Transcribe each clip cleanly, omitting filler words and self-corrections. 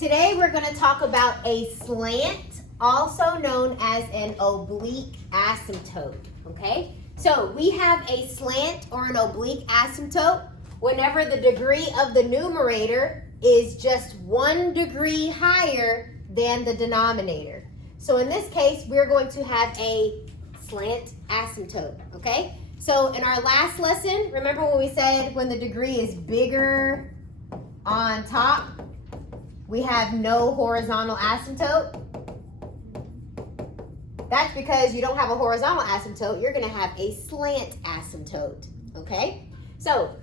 Today we're going to talk about a slant, also known as an oblique asymptote, okay? So we have a slant or an oblique asymptote whenever the degree of the numerator is just 1 degree higher than the denominator. So in this case, we're going to have a slant asymptote, okay? So in our last lesson, remember when we said when the degree is bigger on top, we have no horizontal asymptote? That's because you don't have a horizontal asymptote, you're going to have a slant asymptote, okay? So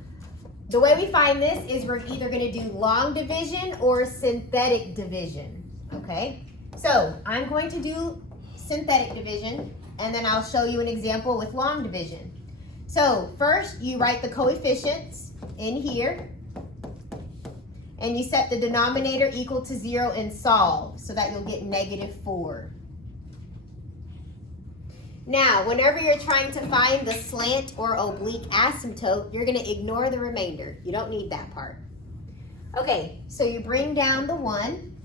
the way we find this is we're either going to do long division or synthetic division, okay? So I'm going to do synthetic division, and then I'll show you an example with long division. So first, you write the coefficients in here, and you set the denominator equal to 0 and solve so that you'll get -4. Now, whenever you're trying to find the slant or oblique asymptote, you're going to ignore the remainder. You don't need that part. Okay, so you bring down the 1.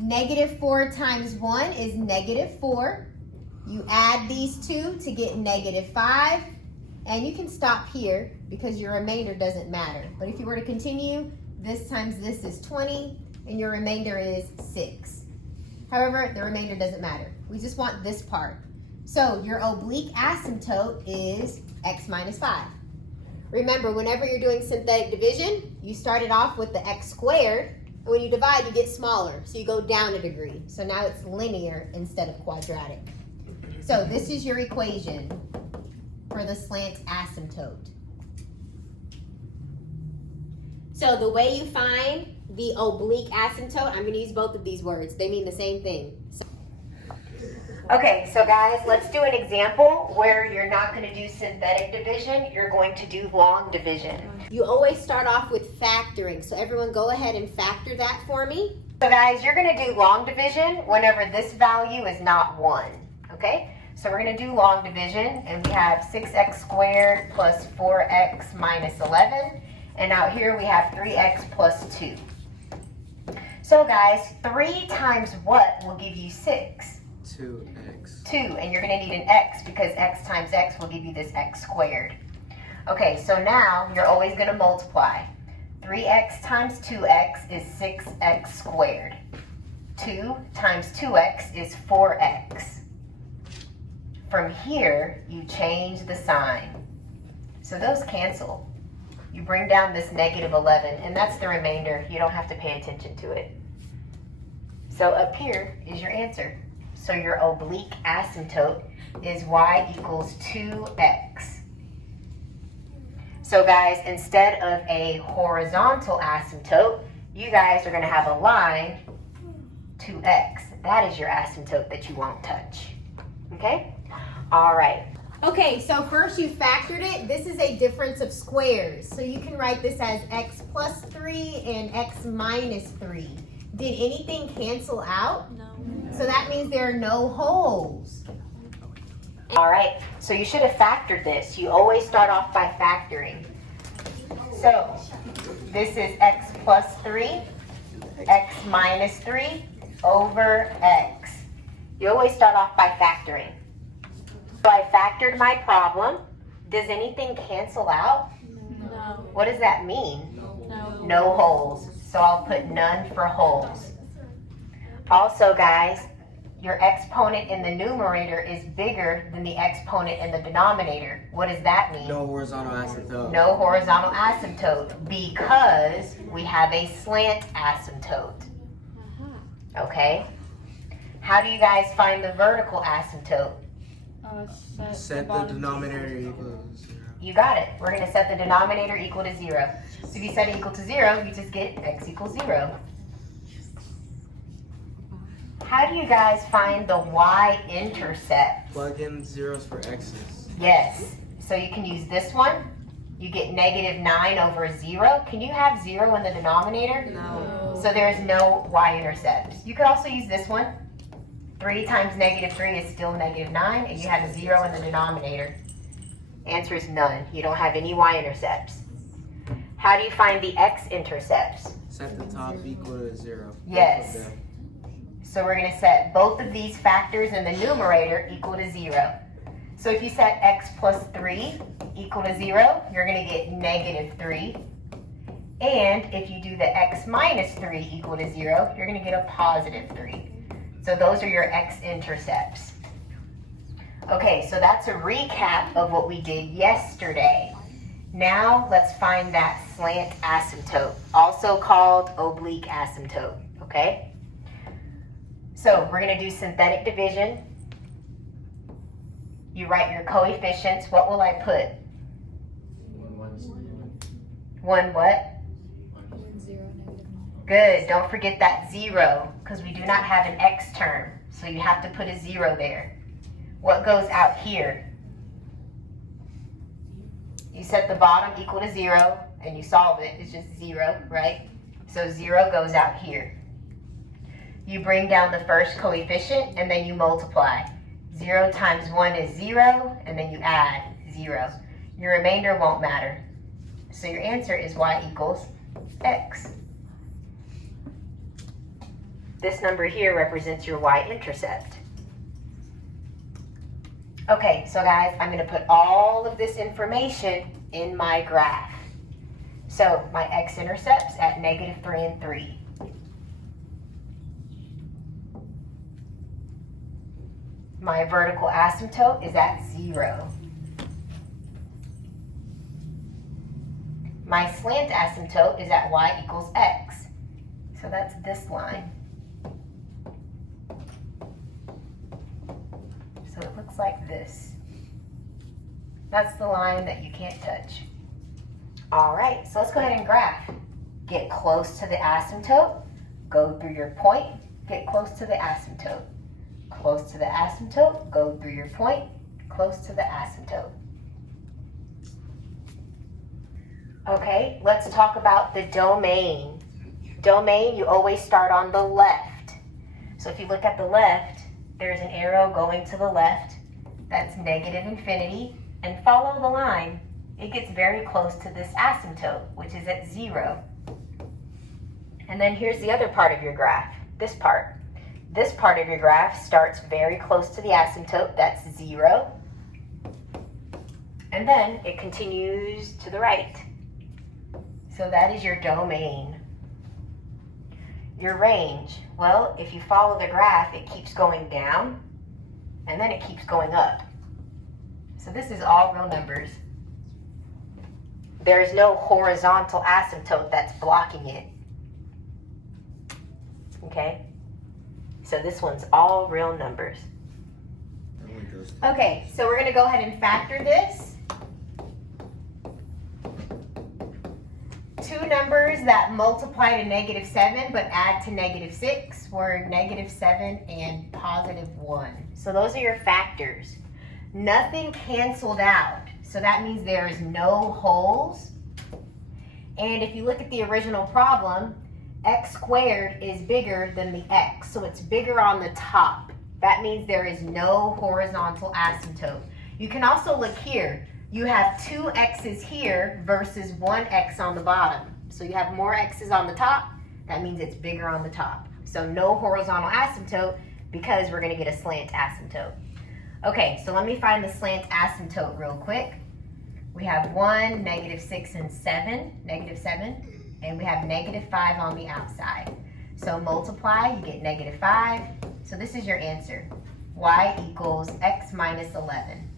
-4 times 1 is -4. You add these two to get -5. And you can stop here because your remainder doesn't matter. But if you were to continue, this times this is 20, and your remainder is 6. However, the remainder doesn't matter. We just want this part. So your oblique asymptote is x minus 5. Remember, whenever you're doing synthetic division, you started off with the x squared, and when you divide, you get smaller. So you go down a degree. So now it's linear instead of quadratic. So this is your equation for the slant asymptote. So the way you find the oblique asymptote, I'm going to use both of these words. They mean the same thing. Okay, so guys, let's do an example where you're not going to do synthetic division. You're going to do long division. You always start off with factoring. So everyone go ahead and factor that for me. So guys, you're going to do long division whenever this value is not 1. Okay? So we're going to do long division, and we have 6x squared plus 4x minus 11. And out here we have 3x plus 2. So guys, 3 times what will give you 6? 2x. 2, and you're going to need an x because x times x will give you this x squared. Okay, so now you're always going to multiply. 3x times 2x is 6x squared. 2 times 2x is 4x. From here, you change the sign. So those cancel. You bring down this -11, and that's the remainder. You don't have to pay attention to it. So up here is your answer. So your oblique asymptote is y equals 2x. So guys, instead of a horizontal asymptote, you guys are going to have a line, 2x. That is your asymptote that you won't touch. Okay? All right. Okay, so first you factored it. This is a difference of squares. So you can write this as x plus 3 and x minus 3. Did anything cancel out? No. So that means there are no holes. All right, so you should have factored this. You always start off by factoring. So this is x plus 3, x minus 3 over x. You always start off by factoring. So I factored my problem. Does anything cancel out? No. What does that mean? No. No holes. So I'll put none for holes. Also, guys, your exponent in the numerator is bigger than the exponent in the denominator. What does that mean? No horizontal asymptote. No horizontal asymptote because we have a slant asymptote. Okay? How do you guys find the vertical asymptote? Set the denominator equal to 0. You got it. We're going to set the denominator equal to 0. So if you set it equal to 0, you just get x equals 0. How do you guys find the y-intercept? Plug in zeros for x's. Yes. So you can use this one. You get -9 over 0. Can you have 0 in the denominator? No. So there's no y-intercept. You could also use this one. 3 times -3 is still -9, and you have a 0 in the denominator. Answer is none. You don't have any y-intercepts. How do you find the x-intercepts? Set the top equal to 0. Yes. Both of them. So we're going to set both of these factors in the numerator equal to 0. So if you set x plus 3 equal to 0, you're going to get negative 3. And if you do the x minus 3 equal to 0, you're going to get a positive 3. So those are your x-intercepts. Okay, so that's a recap of what we did yesterday. Now let's find that slant asymptote, also called oblique asymptote, okay? So we're going to do synthetic division. You write your coefficients. What will I put? 1 what? 1, 0, negative. Good. Don't forget that 0, because we do not have an x term. So you have to put a 0 there. What goes out here? You set the bottom equal to 0, and you solve it. It's just 0, right? So 0 goes out here. You bring down the first coefficient, and then you multiply. 0 times 1 is 0, and then you add 0. Your remainder won't matter. So your answer is y equals x. This number here represents your y-intercept. Okay, so guys, I'm going to put all of this information in my graph. So my x-intercepts at negative 3 and 3. My vertical asymptote is at 0. My slant asymptote is at y equals x. So that's this line. So it looks like this. That's the line that you can't touch. All right, so let's go ahead and graph. Get close to the asymptote, go through your point, get close to the asymptote. Close to the asymptote, go through your point, close to the asymptote. Okay, let's talk about the domain. Domain, you always start on the left. So if you look at the left, there's an arrow going to the left. That's negative infinity. And follow the line. It gets very close to this asymptote, which is at 0. And then here's the other part of your graph, this part. This part of your graph starts very close to the asymptote, that's 0. And then it continues to the right. So that is your domain. Your range, well, if you follow the graph, it keeps going down, and then it keeps going up. So this is all real numbers. There's no horizontal asymptote that's blocking it. Okay? So this one's all real numbers. Okay, so we're going to go ahead and factor this. Two numbers that multiply to negative 7 but add to negative 6 were negative 7 and positive 1. So those are your factors. Nothing canceled out. So that means there is no holes. And if you look at the original problem, x squared is bigger than the x. So it's bigger on the top. That means there is no horizontal asymptote. You can also look here. You have 2 x's here versus 1 x on the bottom. So you have more x's on the top. That means it's bigger on the top. So no horizontal asymptote because we're going to get a slant asymptote. Okay, so let me find the slant asymptote real quick. We have 1, negative 6, and 7, negative 7. And we have negative 5 on the outside. So multiply, you get negative 5. So this is your answer. Y equals x minus 11.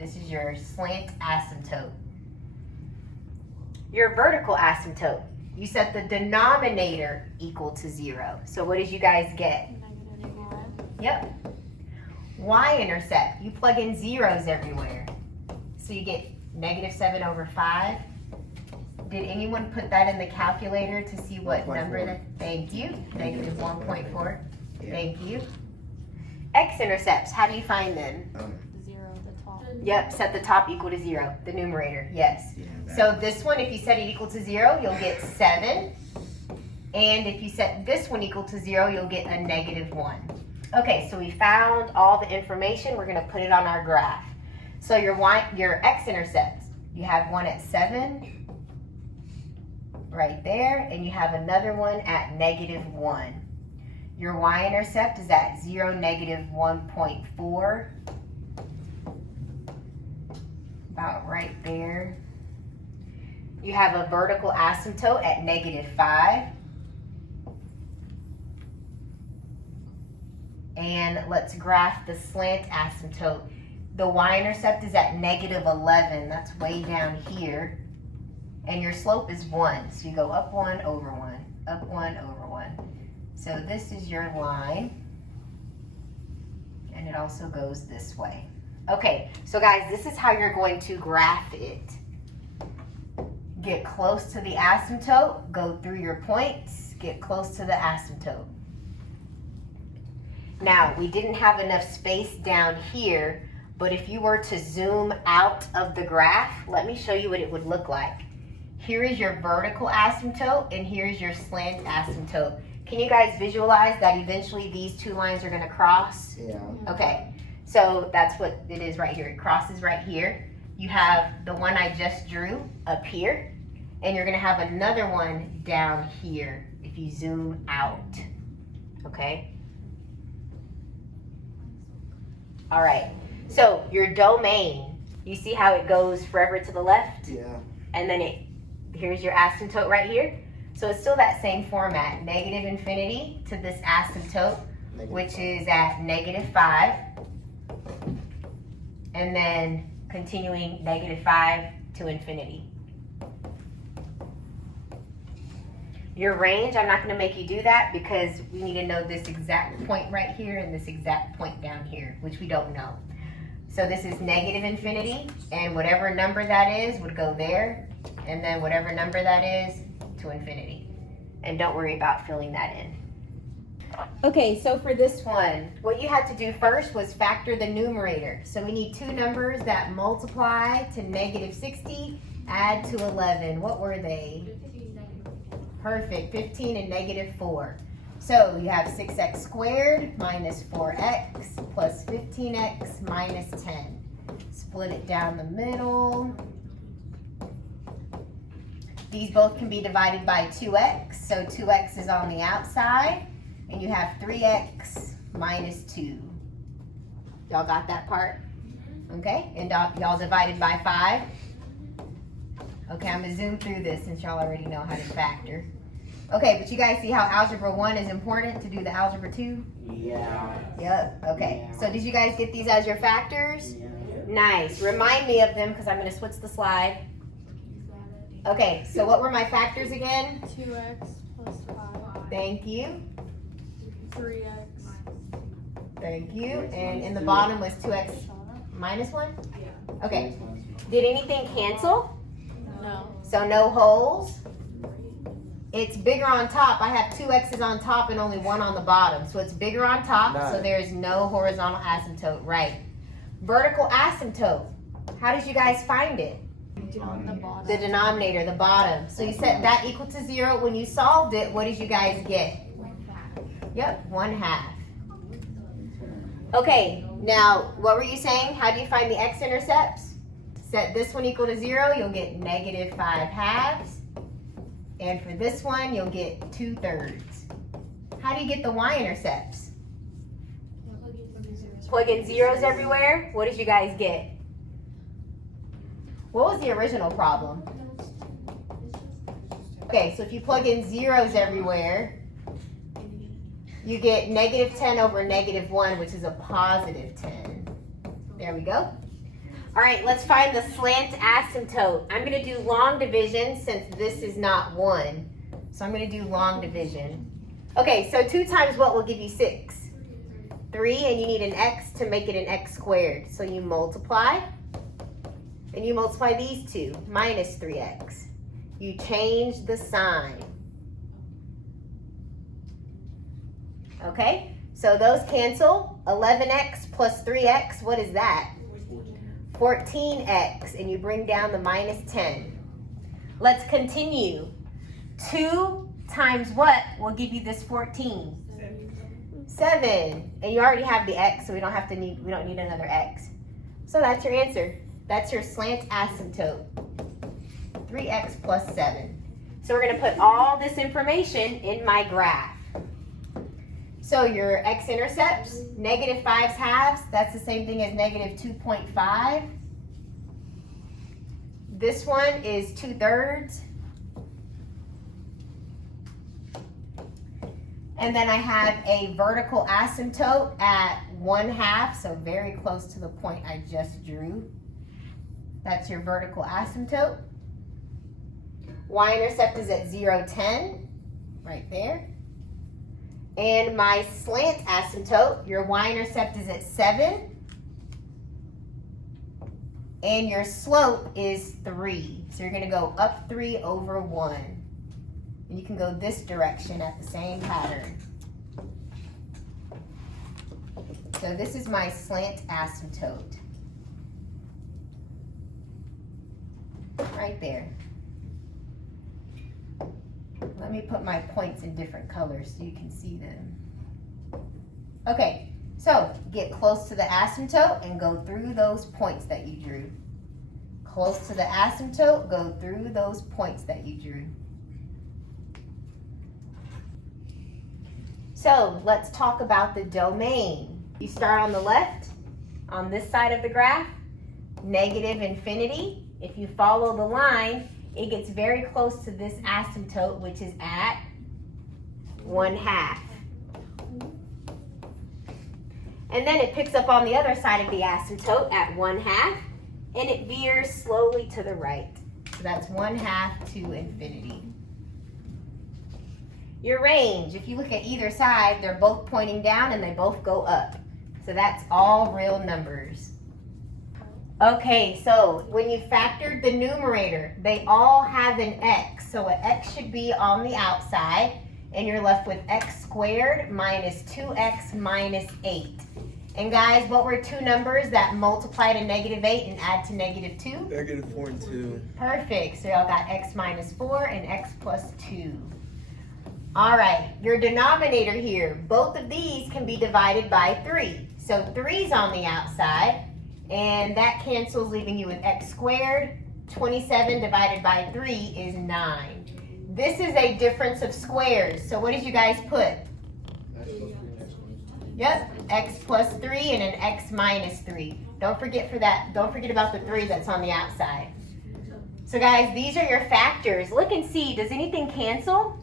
This is your slant asymptote. Your vertical asymptote, you set the denominator equal to 0. So what did you guys get? Negative 1. Yep. Y-intercept, you plug in zeros everywhere. So you get negative 7 over 5. Did anyone put that in the calculator to see what 1.4. number that? Thank you. Negative 1.4. Yeah. Thank you. X-intercepts, how do you find them? 0, the top. Yep, set the top equal to 0, the numerator, yes. Yeah, So this one, if you set it equal to 0, you'll get 7. And if you set this one equal to 0, you'll get a negative 1. Okay, so we found all the information. We're going to put it on our graph. So your x-intercepts, you have one at 7, right there, and you have another one at -1. Your y-intercept is at 0, -1.4. About right there. You have a vertical asymptote at -5. And let's graph the slant asymptote. The y-intercept is at -11. That's way down here. And your slope is 1. So you go up 1 over 1, up 1 over 1. So this is your line. And it also goes this way. Okay, so guys, this is how you're going to graph it. Get close to the asymptote, go through your points, get close to the asymptote. Now, we didn't have enough space down here, but if you were to zoom out of the graph, let me show you what it would look like. Here is your vertical asymptote, and here's your slant asymptote. Can you guys visualize that eventually these two lines are gonna cross? Yeah. Okay, so that's what it is right here. It crosses right here. You have the one I just drew up here, and you're gonna have another one down here if you zoom out, okay? All right, so your domain, you see how it goes forever to the left? Yeah. And then here's your asymptote right here. So it's still that same format, -infinity to this asymptote, which is at -5. And then continuing -5 to infinity. Your range, I'm not going to make you do that because we need to know this exact point right here and this exact point down here, which we don't know. So this is -infinity, and whatever number that is would go there, and then whatever number that is to infinity. And don't worry about filling that in. Okay, so for this one, what you had to do first was factor the numerator. So we need two numbers that multiply to -60, add to 11. What were they? Perfect, 15 and -4. So you have 6x squared minus 4x plus 15x minus 10. Split it down the middle. These both can be divided by 2x, so 2x is on the outside, and you have 3x minus 2. Y'all got that part? Okay, and y'all divided by 5? Okay, I'm gonna zoom through this since y'all already know how to factor. Okay, but you guys see how Algebra 1 is important to do the Algebra 2? Yeah. Yep, okay. So did you guys get these as your factors? Yeah. Nice. Remind me of them because I'm gonna switch the slide. Okay, so what were my factors again? 2x plus 5. Thank you. 3x. Thank you. And in the bottom was 2x minus 1? Okay. Did anything cancel? No. So no holes? It's bigger on top. I have 2 x's on top and only 1 on the bottom. So it's bigger on top, so there's no horizontal asymptote. Right. Vertical asymptote. How did you guys find it? On the bottom. The denominator, the bottom. So you set that equal to 0. When you solved it, what did you guys get? Yep, 1/2. Okay, now what were you saying? How do you find the x-intercepts? Set this one equal to 0, you'll get -5/2. And for this one, you'll get 2/3. How do you get the y-intercepts? Plug in zeros everywhere. What did you guys get? What was the original problem? Okay, so if you plug in zeros everywhere, you get -10 over -1, which is a +10. There we go. All right, let's find the slant asymptote. I'm going to do long division since this is not 1. So I'm going to do long division. Okay, so 2 times what will give you 6? 3, and you need an x to make it an x squared. So you multiply, and you multiply these two, minus 3x. You change the sign. Okay, so those cancel. 11x plus 3x, what is that? 14x, and you bring down the -10. Let's continue. 2 times what will give you this 14? 7. And you already have the x, so we don't need another x. So that's your answer. That's your slant asymptote. 3x plus 7. So we're going to put all this information in my graph. So your x-intercepts, negative 5 halves, that's the same thing as negative 2.5. This one is 2/3. And then I have a vertical asymptote at 1/2, so very close to the point I just drew. That's your vertical asymptote. Y-intercept is at 0,10, right there. And my slant asymptote, your y-intercept is at 7. And your slope is 3. So you're going to go up 3 over 1. And you can go this direction at the same pattern. So this is my slant asymptote. Right there. Let me put my points in different colors so you can see them. Okay, so get close to the asymptote and go through those points that you drew. Close to the asymptote, go through those points that you drew. So let's talk about the domain. You start on the left, on this side of the graph, negative infinity. If you follow the line, it gets very close to this asymptote, which is at 1/2. And then it picks up on the other side of the asymptote at 1/2, and it veers slowly to the right. So that's 1/2 to infinity. Your range, if you look at either side, they're both pointing down and they both go up. So that's all real numbers. Okay, so when you factored the numerator, they all have an x. So an x should be on the outside, and you're left with x squared minus 2x minus 8. And guys, what were two numbers that multiply to negative 8 and add to negative 2? Negative 4 and 2. Perfect. So y'all got x minus 4 and x plus 2. All right, your denominator here, both of these can be divided by 3. So 3's on the outside, and that cancels, leaving you with x squared. 27 divided by 3 is 9. This is a difference of squares. So what did you guys put? Yep, x plus 3 and an x minus 3. Don't forget about the 3 that's on the outside. So guys, these are your factors. Look and see, does anything cancel?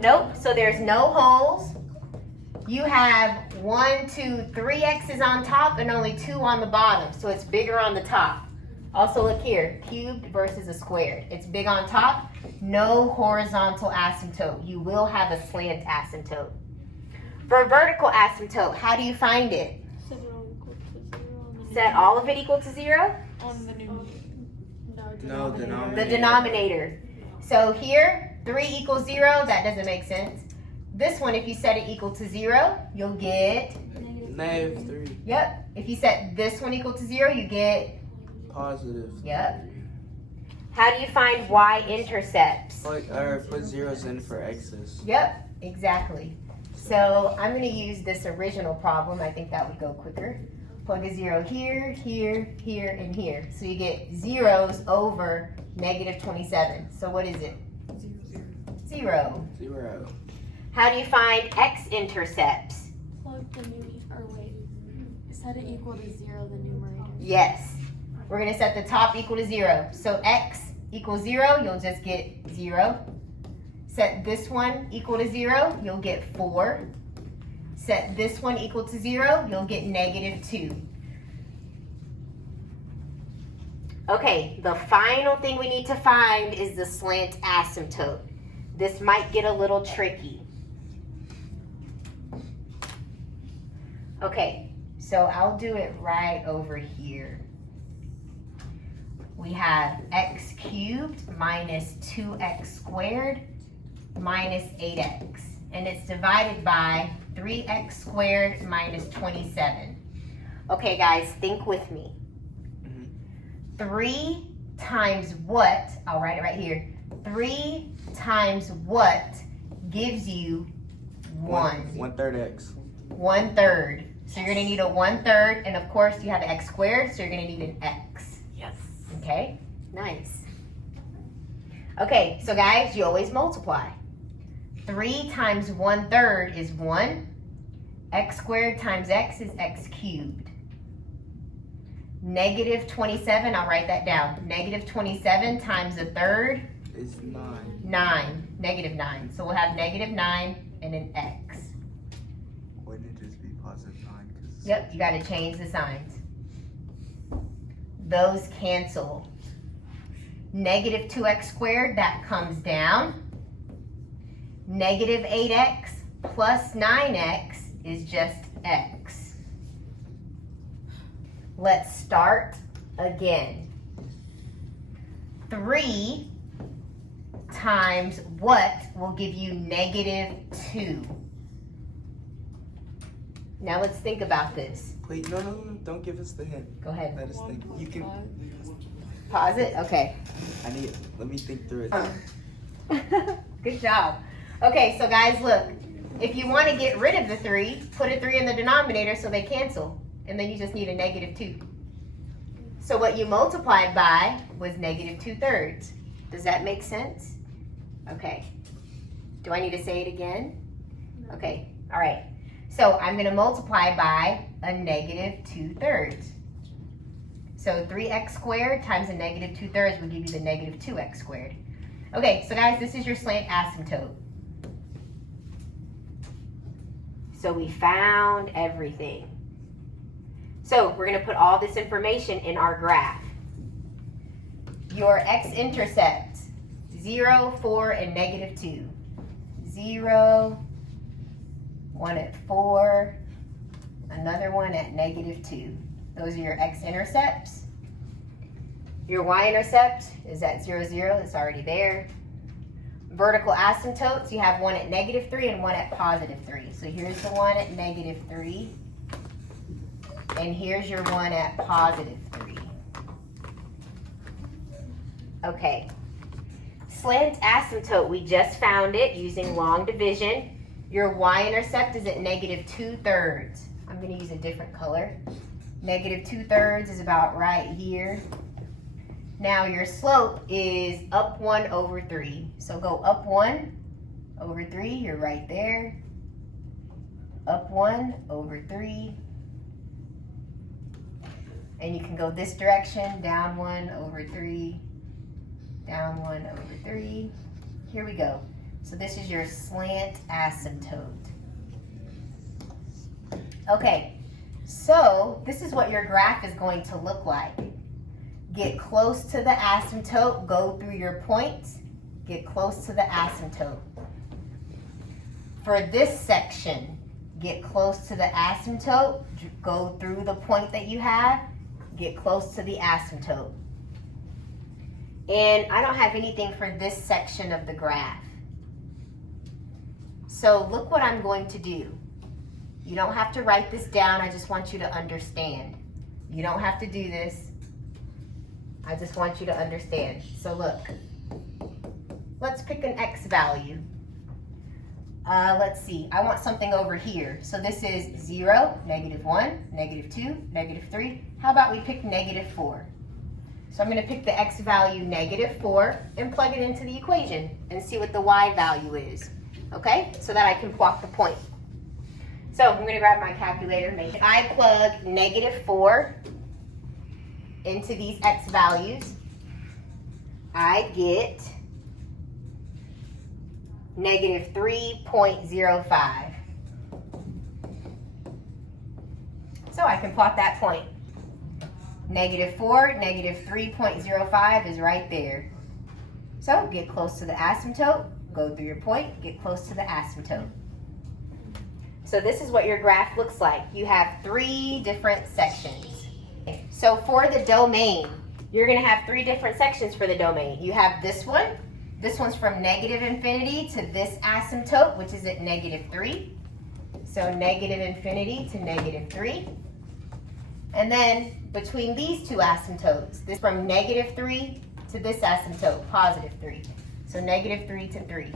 Nope, so there's no holes. You have 1, 2, 3 x's on top and only 2 on the bottom, so it's bigger on the top. Also look here, cubed versus a squared. It's big on top, no horizontal asymptote. You will have a slant asymptote. For a vertical asymptote, how do you find it? Set it all equal to 0. Set all of it equal to 0? On the denominator. The denominator. So here, 3 equals 0, that doesn't make sense. This one, if you set it equal to 0, you'll get Negative 3. Yep. If you set this one equal to 0, you get Positive. Yep. How do you find y-intercepts? Put zeros in for x's. Yep, exactly. So I'm going to use this original problem. I think that would go quicker. Plug a 0 here, here, here, and here. So you get zeros over negative 27. So what is it? 0. 0. How do you find x-intercepts? Plug the set it equal to 0, the numerator. Yes. We're going to set the top equal to 0. So x equals 0, you'll just get 0. Set this one equal to 0, you'll get 4. Set this one equal to 0, you'll get negative 2. Okay, the final thing we need to find is the slant asymptote. This might get a little tricky. Okay, so I'll do it right over here. We have x cubed minus 2x squared minus 8x. And it's divided by 3x squared minus 27. Okay, guys, think with me. 3 times what, I'll write it right here. 3 times what gives you 1? 1/3 x. 1/3. So you're going to need a 1/3, and of course you have x squared, so you're going to need an x. Yes. Okay, nice. Okay, so guys, you always multiply. 3 times 1/3 is 1. X squared times x is x cubed. Negative 27, I'll write that down. Negative 27 times 1/3 It's 9. 9. Negative 9. So we'll have negative 9 and an x. Wouldn't it just be positive 9? Yep, you got to change the signs. Those cancel. Negative 2x squared, that comes down. Negative 8x plus 9x is just x. Let's start again. 3 times what will give you negative 2? Now let's think about this. Wait, no, don't give us the hint. Go ahead. Let us think. You can. Pause it? Okay. Let me think through it. Good job. Okay, so guys, look. If you want to get rid of the 3, put a 3 in the denominator so they cancel. And then you just need a negative 2. So what you multiplied by was negative 2/3. Does that make sense? Okay. Do I need to say it again? Okay. All right. So I'm going to multiply by a negative 2/3. So 3x squared times a negative 2/3 will give you the negative 2x squared. Okay, so guys, this is your slant asymptote. So we found everything. So we're going to put all this information in our graph. Your x-intercept, 0, 4, and negative 2. 0, 1 at 4, another one at negative 2. Those are your x-intercepts. Your y-intercept is at 0, 0. It's already there. Vertical asymptotes, you have one at negative 3 and one at positive 3. So here's the one at negative 3. And here's your one at positive 3. Okay. Slant asymptote, we just found it using long division. Your y-intercept is at negative 2/3. I'm going to use a different color. Negative 2/3 is about right here. Now your slope is up 1 over 3. So go up 1 over 3, you're right there. Up 1 over 3. And you can go this direction, down 1 over 3, down 1 over 3. Here we go. So this is your slant asymptote. Okay, so this is what your graph is going to look like. Get close to the asymptote, go through your points, get close to the asymptote. For this section, get close to the asymptote, go through the point that you have, get close to the asymptote. And I don't have anything for this section of the graph. So look what I'm going to do. You don't have to write this down, I just want you to understand. You don't have to do this. I just want you to understand. So look, let's pick an x value. Let's see, I want something over here. So this is 0, negative 1, negative 2, negative 3. How about we pick negative 4? So I'm going to pick the x value negative 4 and plug it into the equation and see what the y value is. Okay, so that I can plot the point. So I'm going to grab my calculator. If I plug negative 4 into these x values, I get negative 3.05. So I can plot that point. Negative 4, negative 3.05 is right there. So get close to the asymptote, go through your point, get close to the asymptote. So this is what your graph looks like. You have 3 different sections. So for the domain, you're going to have 3 different sections for the domain. You have this one. This one's from negative infinity to this asymptote, which is at negative 3. So negative infinity to negative 3. And then between these 2 asymptotes, this from negative 3 to this asymptote, positive 3. So negative 3 to 3.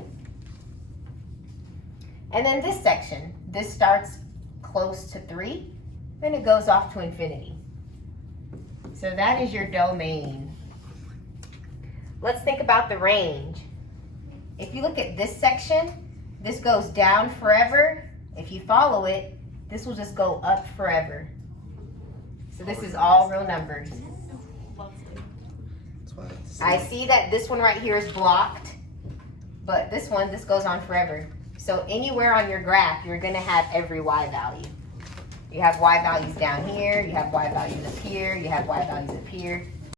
And then this section, this starts close to 3, then it goes off to infinity. So that is your domain. let's think about the range. If you look at this section, this goes down forever. If you follow it, this will just go up forever. So this is all real numbers. I see that this one right here is blocked, but this goes on forever. So anywhere on your graph, you're gonna have every y value. You have y values down here, you have y values up here, you have y values up here.